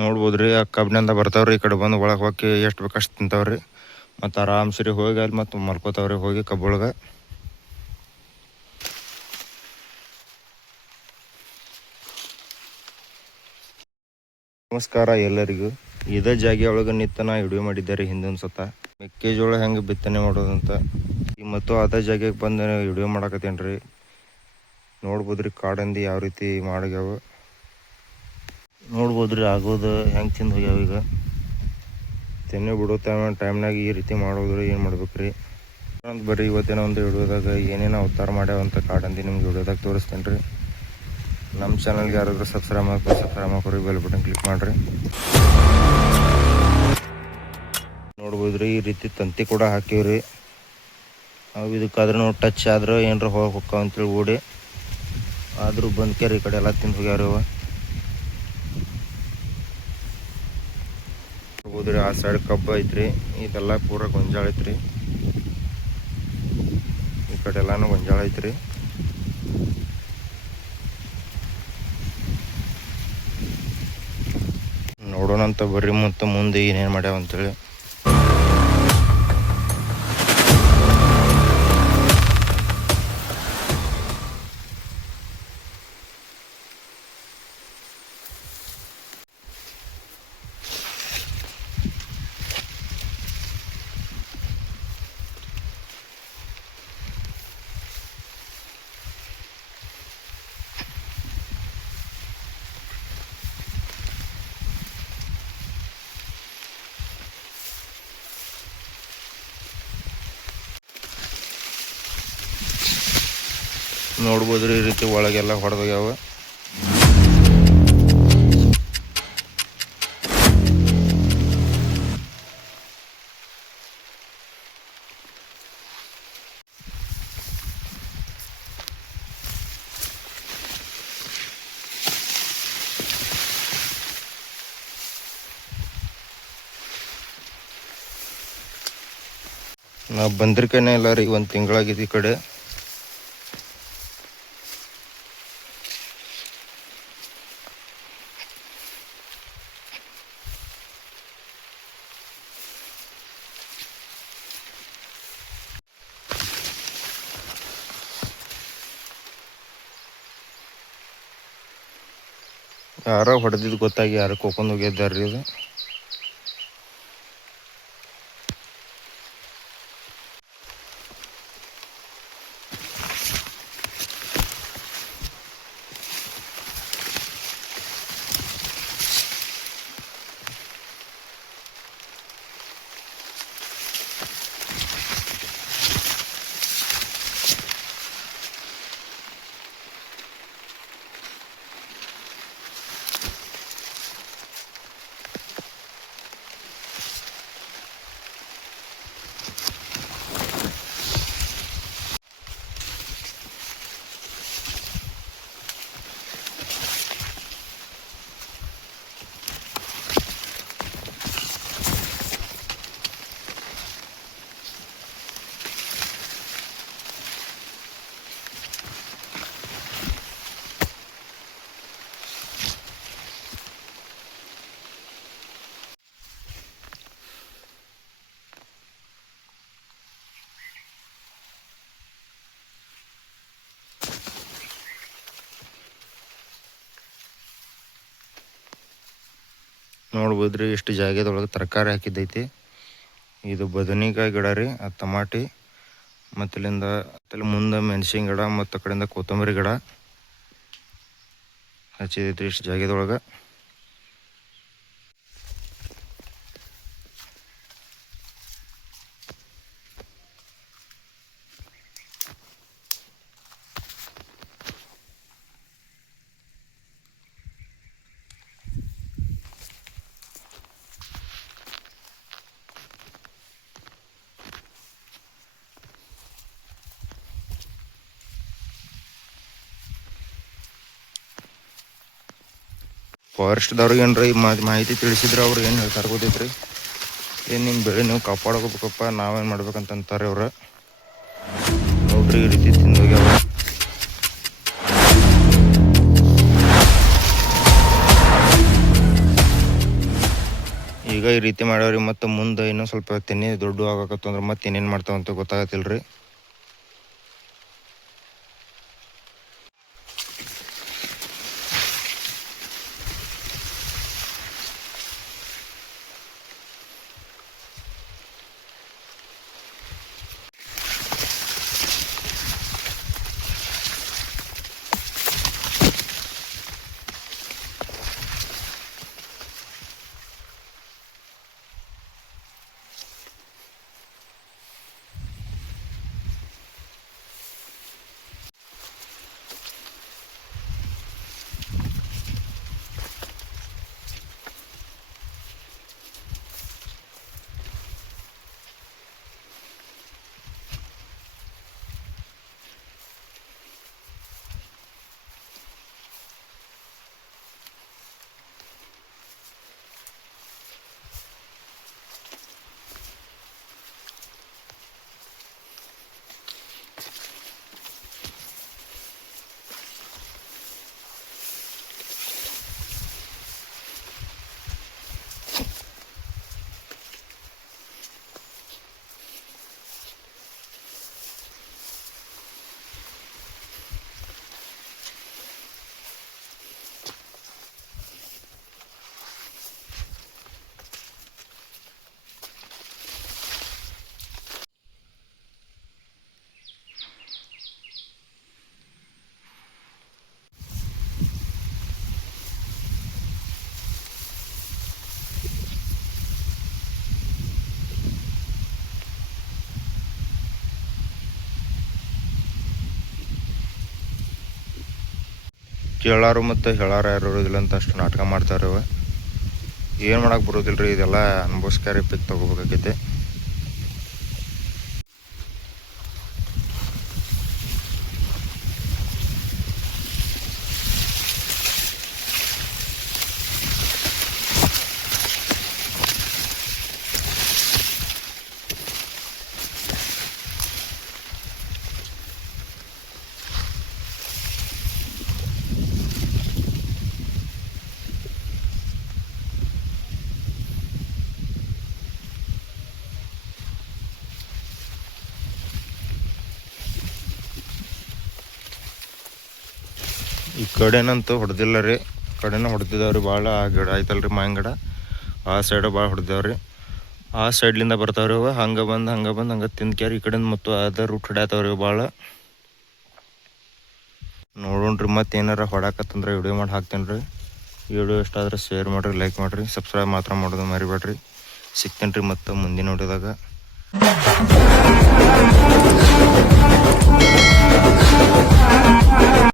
ನೋಡ್ಬೋದ್ರಿ ಆ ಕಬ್ಬಿನಿಂದ ಬರ್ತಾವ್ರಿ. ಈ ಕಡೆ ಬಂದು ಒಳಗೆ ಹೋಗಿ ಎಷ್ಟು ಬೇಕಷ್ಟು ತಿಂತಾವ್ರಿ. ಮತ್ತು ಆರಾಮ್ಸರಿ ಹೋಗಿ ಅಲ್ಲಿ ಮತ್ತು ಮಲ್ಕೋತಾವ್ರಿ ಹೋಗಿ ಕಬ್ಬೊಳಗೆ. ನಮಸ್ಕಾರ ಎಲ್ಲರಿಗೂ. ಇದೇ ಜಾಗ ಒಳಗೆ ನಿಂತು ನಾ ವಿಡಿಯೋ ಮಾಡಿದ್ದಾರೆ ಹಿಂದೊಂದು ಸತ ಮೆಕ್ಕೆಜೋಳ ಹೆಂಗೆ ಬಿತ್ತನೆ ಮಾಡೋದಂತ. ಮತ್ತು ಅದೇ ಜಾಗಕ್ಕೆ ಬಂದು ವಿಡಿಯೋ ಮಾಡಕತ್ತೇನೆ ರೀ. ನೋಡ್ಬೋದ್ರಿ ಕಾಡಂದಿ ಯಾವ ರೀತಿ ಮಾಡ್ಯಾವ ನೋಡ್ಬೋದ್ರಿ. ಆಗೋದು ಹೆಂಗೆ ತಿಂದು ಹೋಗ್ಯಾವ. ಈಗ ತೆನ್ನೆ ಬಿಡೋ ಟೈಮ್ನಾಗ ಈ ರೀತಿ ಮಾಡೋದ್ರಿ. ಏನು ಮಾಡ್ಬೇಕ್ರಿ ಅಂತ ಬರ್ರಿ ಇವತ್ತೇನೋ ಒಂದು ವಿಡಿಯೋದಾಗ ಏನೇನೋ ಅವತಾರ ಮಾಡ್ಯಾವಂತ ಕಾಡಂದಿ ನಿಮ್ಗೆ ವಿಡಿಯೋದಾಗ ತೋರಿಸ್ತೇನೆ ರೀ. ನಮ್ಮ ಚಾನಲ್ಗೆ ಯಾರಾದರೂ ಸಬ್ಸ್ಕ್ರೈಬ್ ಮಾಡ್ಕೊರಿ, ಬೆಲ್ ಬಟನ್ ಕ್ಲಿಕ್ ಮಾಡಿರಿ. ನೋಡ್ಬೋದ್ರಿ ಈ ರೀತಿ ತಂತಿ ಕೂಡ ಹಾಕಿವ್ರಿ. ಅವು ಇದಕ್ಕಾದ್ರೆ ನಾವು ಟಚ್ ಆದ್ರೆ ಏನರ ಹೋಗಿ ಹೊಕ್ಕಾವ ಅಂತೇಳಿ ಓಡಿ ಆದರೂ ಬಂದ್ಕ್ಯಾರ ಈ ಕಡೆ ಎಲ್ಲ ತಿಂದು ಹೋಗ್ಯಾರ. ನೋಡ್ಬೋದ್ರಿ ಆ ಸೈಡ್ ಕಬ್ಬು ಐತ್ರಿ. ಇದೆಲ್ಲ ಪೂರ ಗೊಂಜಾಳ ಐತ್ರಿ. ಈ ಕಡೆ ಎಲ್ಲಾನು ಗೊಂಜಾಳ ಐತ್ರಿ. ನೋಡೋಣ ಅಂತ ಬರ್ರಿ ಮತ್ತು ಮುಂದೆ ಏನೇನು ಮಾಡ್ಯಾವ ಅಂತೇಳಿ. ನೋಡ್ಬೋದ್ರಿ ಈ ರೀತಿ ಒಳಗೆಲ್ಲ ಹೊಡೆದೋಗ್ಯಾವ. ನಾವು ಬಂದ್ರಿಕೇನೆ ಇಲ್ಲ ರೀ, ಒಂದು ತಿಂಗಳಾಗಿದೆ ಈ ಕಡೆ. ಯಾರೋ ಹೊಡೆದಿದ್ದು ಗೊತ್ತಾಗಿ ಯಾರೋ ಕೋಕೊಂಡು ಹೋಗಿದ್ದಾರ್ರಿ ಇದು. ನೋಡ್ಬೋದ್ರಿ ಇಷ್ಟು ಜಾಗದೊಳಗೆ ತರಕಾರಿ ಹಾಕಿದ್ದೈತಿ. ಇದು ಬದನೆಕಾಯಿ ಗಿಡ ರೀ, ಅದು ಟಮಾಟಿ, ಮತ್ತು ಇಲ್ಲಿಂದ ಮುಂದೆ ಮೆಣಸಿನ ಗಿಡ, ಮತ್ತು ಆ ಕಡೆಯಿಂದ ಕೊತ್ತಂಬರಿ ಗಿಡ ಹಚ್ಚಿದೈತ್ರಿ ಇಷ್ಟು ಜಾಗದೊಳಗೆ. ಫಾರೆಸ್ಟ್ದವ್ರಿಗೆ ಏನ್ರಿ ಮಾಹಿತಿ ತಿಳಿಸಿದ್ರೆ ಅವ್ರು ಏನು ಹೇಳ್ತಾರೆ ಗೊತ್ತೈತ್ರಿ. ಏನು ನಿಮ್ಮ ಬೆಳೆ ನೀವು ಕಾಪಾಡ್ಕೋಬೇಕಪ್ಪ, ನಾವೇನು ಮಾಡ್ಬೇಕಂತ ಅಂತಾರೆ ಅವ್ರು. ನೋಡ್ರಿ ಈ ರೀತಿ ತಿಂದೋಗ್ಯಾವ. ಈಗ ಈ ರೀತಿ ಮಾಡ್ಯಾವ್ರಿ. ಮತ್ತು ಮುಂದೆ ಇನ್ನೂ ಸ್ವಲ್ಪ ತೆನೆ ದೊಡ್ಡ ಆಗಕತ್ತು ಅಂದ್ರೆ ಮತ್ತೆ ಏನೇನು ಮಾಡ್ತಾವಂತ ಗೊತ್ತಾಗತ್ತಿಲ್ಲ ರೀ. ಕೇಳಾರು ಮತ್ತು ಹೇಳಾರು ಯಾರು ಇರೋದಿಲ್ಲ ಅಂತ ಅಷ್ಟು ನಾಟಕ ಮಾಡ್ತಾರೆ. ಏನು ಮಾಡಕ್ಕೆ ಬರೋದಿಲ್ಲ ರೀ, ಇದೆಲ್ಲ ಅನುಭವಿಸ್ಕಾರಿ ಪಿಕ್ ತೊಗೋಬೇಕಾಗೈತೆ. ಈ ಕಡೆನಂತೂ ಹೊಡೆದಿಲ್ಲ ರೀ, ಕಡೆನೂ ಹೊಡೆದಿದ್ದಾವ್ರಿ ಭಾಳ. ಆ ಗಿಡ ಆಯ್ತಲ್ಲ ರೀ ಮಾವಿನ ಗಿಡ, ಆ ಸೈಡ್ ಭಾಳ ಹೊಡೆದೇವ್ರಿ. ಆ ಸೈಡ್ಲಿಂದ ಬರ್ತಾವ್ರಿ ಅವ. ಹಂಗೆ ಬಂದು ಹಂಗೆ ತಿಂದ್ಕ್ಯಾರ ಈ ಕಡೆಯಿಂದ ಮತ್ತು ಅದ ರೂಟ್ ಹೊಡ್ಯಾತವ್ರಿ ಭಾಳ. ನೋಡೋಣ್ರಿ ಮತ್ತೆ ಏನಾರ ಹೊಡಾಕತ್ತಂದ್ರೆ ವಿಡಿಯೋ ಮಾಡಿ ಹಾಕ್ತೇನೆ ರೀ. ವಿಡಿಯೋ ಇಷ್ಟ ಆದ್ರೆ ಶೇರ್ ಮಾಡಿರಿ, ಲೈಕ್ ಮಾಡಿರಿ, ಸಬ್ಸ್ಕ್ರೈಬ್ ಮಾತ್ರ ಮಾಡೋದು ಮರಿಬೇಡ್ರಿ. ಸಿಗ್ತೇನೆ ರೀ ಮತ್ತು ಮುಂದಿನ ವಿಡಿಯೋದಾಗ.